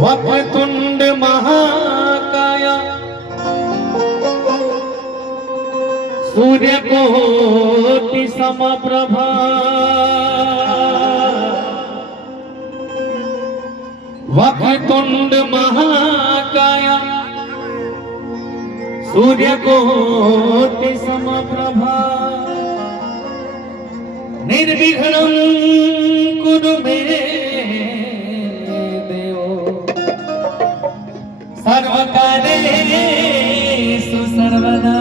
वक्रतुंड महाकाया सूर्यकोटि समप्रभा वक्रतुंड महाकाया सूर्यकोटि समप्रभा निर्विघ्नं कुरु मे देव सर्वकार्येषु सर्वदा।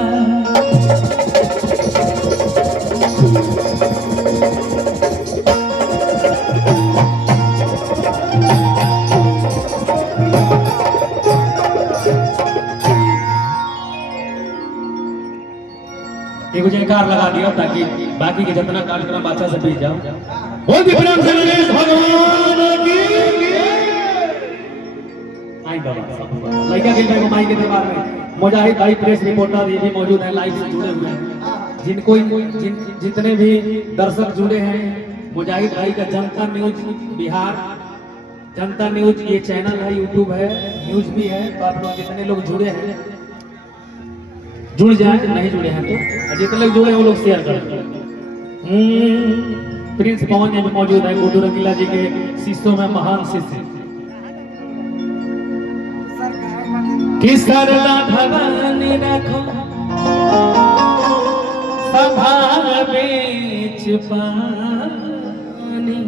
एक जयकार लगा दिया ताकि बाकी के जितना कार्यक्रम अच्छा से बीत जाओ। बोल दी प्रेम से गणेश भगवान की आई बाबा लड़का के भाई माई के दरबार में मुजाहिद भाई प्रेस रिपोर्टर ये भी मौजूद है, लाइव से जुड़े हुए हैं। जिनको जितने भी दर्शक जुड़े हैं मुजाहिद भाई का जनता न्यूज बिहार, जनता न्यूज ये चैनल है, यूट्यूब है, न्यूज भी है। तो आप लोग जितने लोग जुड़े हैं जुड़ जाए, नहीं जुड़े हैं तो जितने लोग जुड़े हैं वो लोग शेयर करें। प्रिंस पवन जी भी मौजूद है, गुड्डू रंगीला जी के शिष्यों में महान शिष्य। कि सरला भवानी रखो सभा बीच पानी।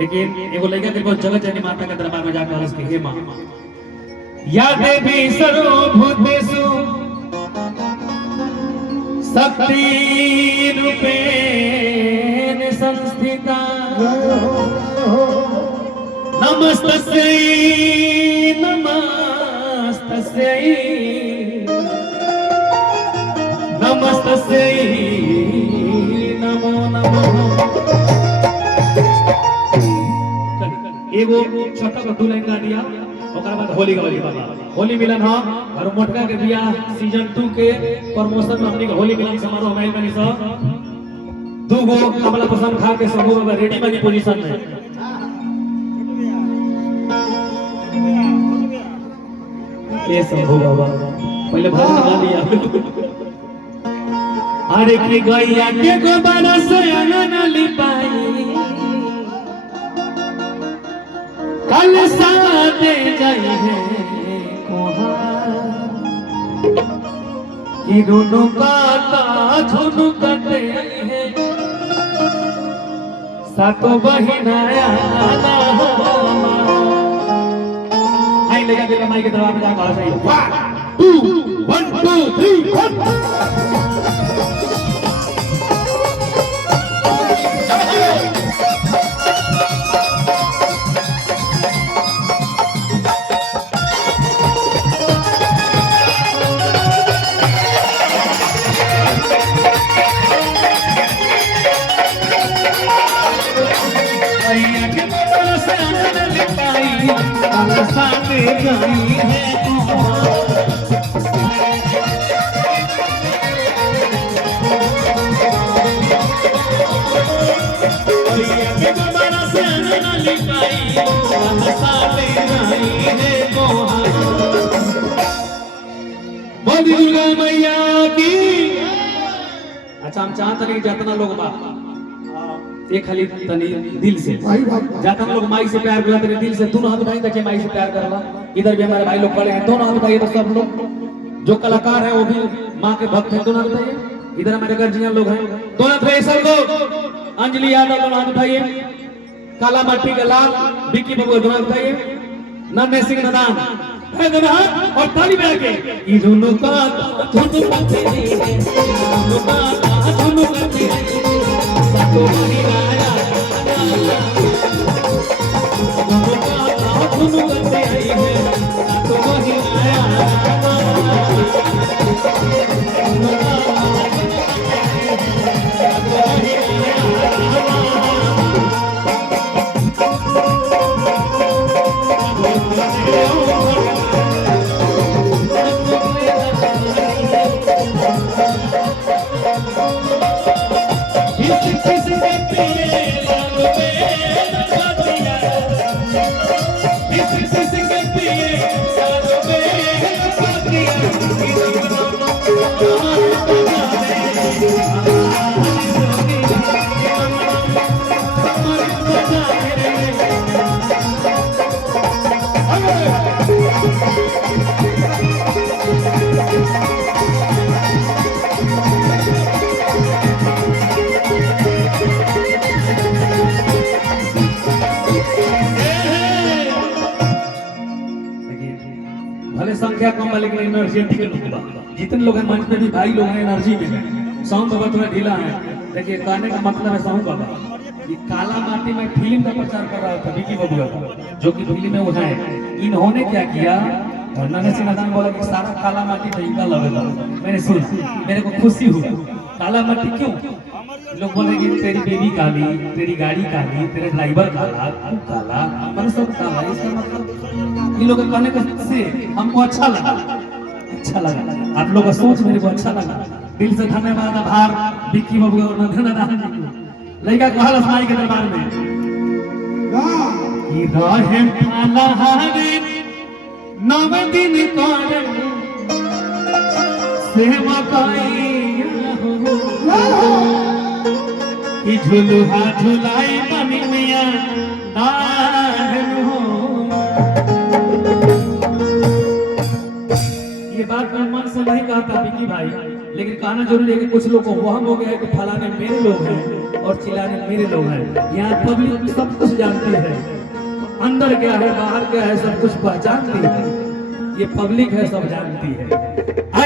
लेकिन एगो लड़का के बहुत जगत जननी माता के दरबार में जाकर उसके हे मां या देवी सर्वभूतेषु शक्ति रूपेण संस्थिता नमस्तस्यै नमस्तस्यै नमस्तस्यै नमो नमः। एगो छोटा सा 2 लाइन गा दिया, ओकर बाद होली का बाबा होली मिलन हा और मोटका के बियाह सीजन 2 के प्रमोशन में हमनी के होली मिलन समारोह में बनी सब 2 गो कमला पसंद खा के समूह में रेडी बनी पोजीशन में। ये संभव बाबा पहले भजन गा दिया। अरे की गैया के गोबर से अंगन लिपाई कल साथे जाई है कि दोनों काता झुनु कटे है सातो बहिनाया आई लगा के माई के दरबार में जाकर सही 1 2 3 4 साथे गई है बोली दुर्गा मैया की। अच्छा हम चाहते नहीं जितना लोग बात एक खाली तनी दिल से जाता लोग माई से प्यार करते हैं, दिल से दोनों हाथ उठाएं ताकि माई से प्यार करला। इधर भी हमारे भाई लोग खड़े हैं, दोनों हाथ उठाइए। तो सब लोग जो कलाकार हैं वो भी माँ के भक्त हैं, दोनों हाथ उठाइए। इधर हमारे गर्जियन लोग हैं, दोनों हाथ उठाइए। सब लोग अंजलि यादव दोनों हाथ उठाइए। काला माटी का लाल विक्की बबुआ दोनों हाथ उठाइए। नन्हे सिंह नदान दोनों हाथ और ताली बजा के दोनों का धुनु करते हैं, दोनों का धुनु करते हैं सातो बहिनाया धुनु करते आई है सातो बहिनाया। किस किस ने तेरे भले संख्या कम है लेकिन एनर्जेटिक लोग बा। जितने लोग हैं मंच पे भी भाई लोग हैं एनर्जी में है। साउंड बाबा थोड़ा ढीला है। देखिए कहने का मतलब है साउंड बाबा ये काला माटी में फिल्म का प्रचार कर रहा था विकी बबुआ जो कि फिल्म में वो है। इन्होंने क्या किया नन्हे सिंह नादान बोला कि सारा काला माटी में इनका लगेगा। मैंने सुना मेरे को खुशी हुआ। काला माटी क्यों लोग बोले कि तेरी बेबी काली, तेरी गाड़ी काली, तेरे ड्राइवर काला, तू काला, मतलब सब काला। इसका मतलब इन लोगों के कहने का से हमको अच्छा लगा। आप लोगों का सोच मेरे को अच्छा लगा। दिल से धन्यवाद आभार विक्की बाबू और नंदन जी को। लड़का कहल असमाई के दरबार में कि रहे काला हारे नव दिन करे सेवा कइया हो कि झुलुहा झुलाई बनी मिया दाहन हो। ये बात मैं मन से नहीं कहता विकी भाई लेकिन कहना जरूरी है कि कुछ लोग को वहम हो गया है कि फलाने मेरे लोग हैं और चिल्लाने मेरे लोग हैं। यहाँ पब्लिक सब कुछ जानती है अंदर क्या है बाहर क्या है सब कुछ पहचानती है। ये पब्लिक है सब जानती है।